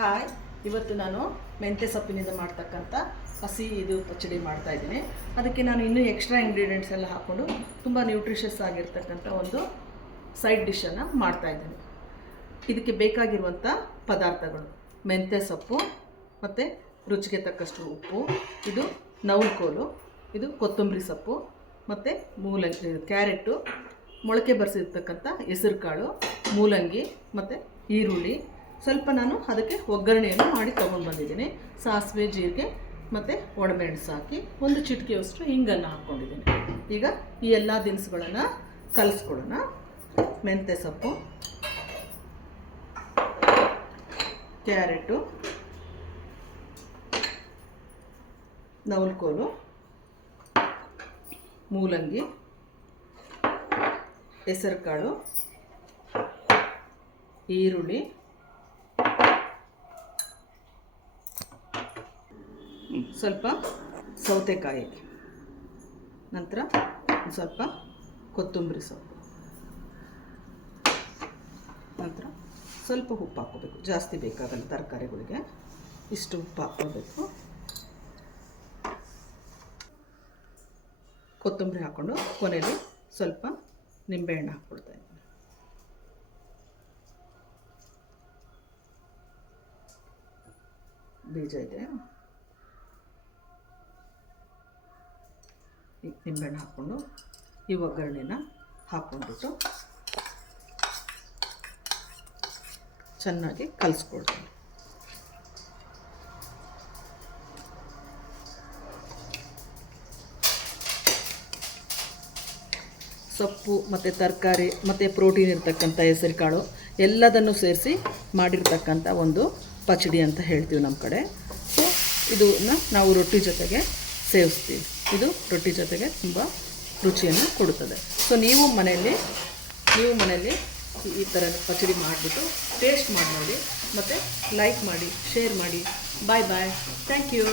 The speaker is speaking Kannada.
ಹಾಯ್. ಇವತ್ತು ನಾನು ಮೆಂತ್ಯ ಸೊಪ್ಪಿನಿಂದ ಮಾಡ್ತಕ್ಕಂಥ ಹಸಿ ಇದು ಪಚಡಿ ಮಾಡ್ತಾ ಇದ್ದೀನಿ. ಅದಕ್ಕೆ ನಾನು ಇನ್ನೂ ಎಕ್ಸ್ಟ್ರಾ ಇಂಗ್ರೀಡಿಯೆಂಟ್ಸ್ ಎಲ್ಲ ಹಾಕ್ಕೊಂಡು ತುಂಬ ನ್ಯೂಟ್ರಿಷಸ್ ಆಗಿರ್ತಕ್ಕಂಥ ಒಂದು ಸೈಡ್ ಡಿಶನ್ನು ಮಾಡ್ತಾ ಇದ್ದೀನಿ. ಇದಕ್ಕೆ ಬೇಕಾಗಿರುವಂಥ ಪದಾರ್ಥಗಳು. ಮೆಂತ್ಯ ಸೊಪ್ಪು, ಮತ್ತು ರುಚಿಗೆ ತಕ್ಕಷ್ಟು ಉಪ್ಪು, ಇದು ನೌಲ್ಕೋಲು ಇದು ಕೊತ್ತಂಬರಿ ಸೊಪ್ಪು, ಮತ್ತು ಮೂಲಂಗಿ ಕ್ಯಾರೆಟು ಮೊಳಕೆ ಬರೆಸಿರ್ತಕ್ಕಂಥ ಹೆಸರುಕಾಳು, ಮೂಲಂಗಿ, ಮತ್ತು ಈರುಳ್ಳಿ ಸ್ವಲ್ಪ ನಾನು ಅದಕ್ಕೆ ಒಗ್ಗರಣೆಯನ್ನು ಮಾಡಿ ತೊಗೊಂಡು ಬಂದಿದ್ದೀನಿ. ಸಾಸಿವೆ, ಜೀರಿಗೆ ಮತ್ತು ಒಣಮೆಣಸು ಹಾಕಿ ಒಂದು ಚಿಟಿಕೆಯಷ್ಟು ಹಿಂಗನ್ನು ಹಾಕ್ಕೊಂಡಿದ್ದೀನಿ. ಈಗ ಈ ಎಲ್ಲ ದಿನಸುಗಳನ್ನು ಕಲಿಸ್ಕೊಡೋಣ. ಮೆಂತ್ಯ ಸೊಪ್ಪು, ಕ್ಯಾರೆಟು, ನವಲ್ಕೋಲು, ಮೂಲಂಗಿ, ಹೆಸರುಕಾಳು, ಈರುಳ್ಳಿ ಸ್ವಲ್ಪ ಸೌತೆಕಾಯಿ. ನಂತರ ಸ್ವಲ್ಪ ಕೊತ್ತಂಬರಿ ಸೊಪ್ಪು. ನಂತರ ಸ್ವಲ್ಪ ಉಪ್ಪು ಹಾಕೋಬೇಕು ಜಾಸ್ತಿ ಬೇಕಾಗಲ್ಲ ತರಕಾರಿಗಳಿಗೆ. ಇಷ್ಟು ಉಪ್ಪು ಹಾಕ್ಕೊಳ್ಬೇಕು ಕೊತ್ತಂಬರಿ ಹಾಕ್ಕೊಂಡು ಕೊನೆಯಲ್ಲಿ ಸ್ವಲ್ಪ ನಿಂಬೆಹಣ್ಣು ಹಾಕ್ಕೊಳ್ತಾ ಇದ್ದೀನಿ. ಬೀಜ ಇದೆ. ನಿಂಬೆಹಣ್ಣು ಹಾಕ್ಕೊಂಡು ಈ ಒಗ್ಗರಣೆನ ಹಾಕ್ಕೊಂಡ್ಬಿಟ್ಟು ಚೆನ್ನಾಗಿ ಕಲಿಸ್ಕೊಳ್ತೀನಿ ಸೊಪ್ಪು ಮತ್ತು ತರಕಾರಿ ಮತ್ತು ಪ್ರೋಟೀನ್ ಇರ್ತಕ್ಕಂಥ ಹೆಸರುಕಾಳು ಎಲ್ಲದನ್ನು ಸೇರಿಸಿ ಮಾಡಿರ್ತಕ್ಕಂಥ ಒಂದು ಪಚಡಿ ಅಂತ ಹೇಳ್ತೀವಿ ನಮ್ಮ ಕಡೆ. ಸೊ ಇದನ್ನ ನಾವು ರೊಟ್ಟಿ ಜೊತೆಗೆ ಸೇವಿಸ್ತೀವಿ. ಇದು ರೊಟ್ಟಿ ಜೊತೆಗೆ ತುಂಬ ರುಚಿಯನ್ನು ಕೊಡುತ್ತದೆ. ಸೊ ನೀವು ಮನೆಯಲ್ಲಿ ನೀವು ಮನೆಯಲ್ಲಿ ಈ- ಥರ ಪಚಡಿ ಮಾಡಿಬಿಟ್ಟು ಟೇಸ್ಟ್ ಮಾಡಿ ನೋಡಿ. ಮತ್ತು ಲೈಕ್ ಮಾಡಿ ಶೇರ್ ಮಾಡಿ. ಬಾಯ್ ಬಾಯ್ ಥ್ಯಾಂಕ್ ಯು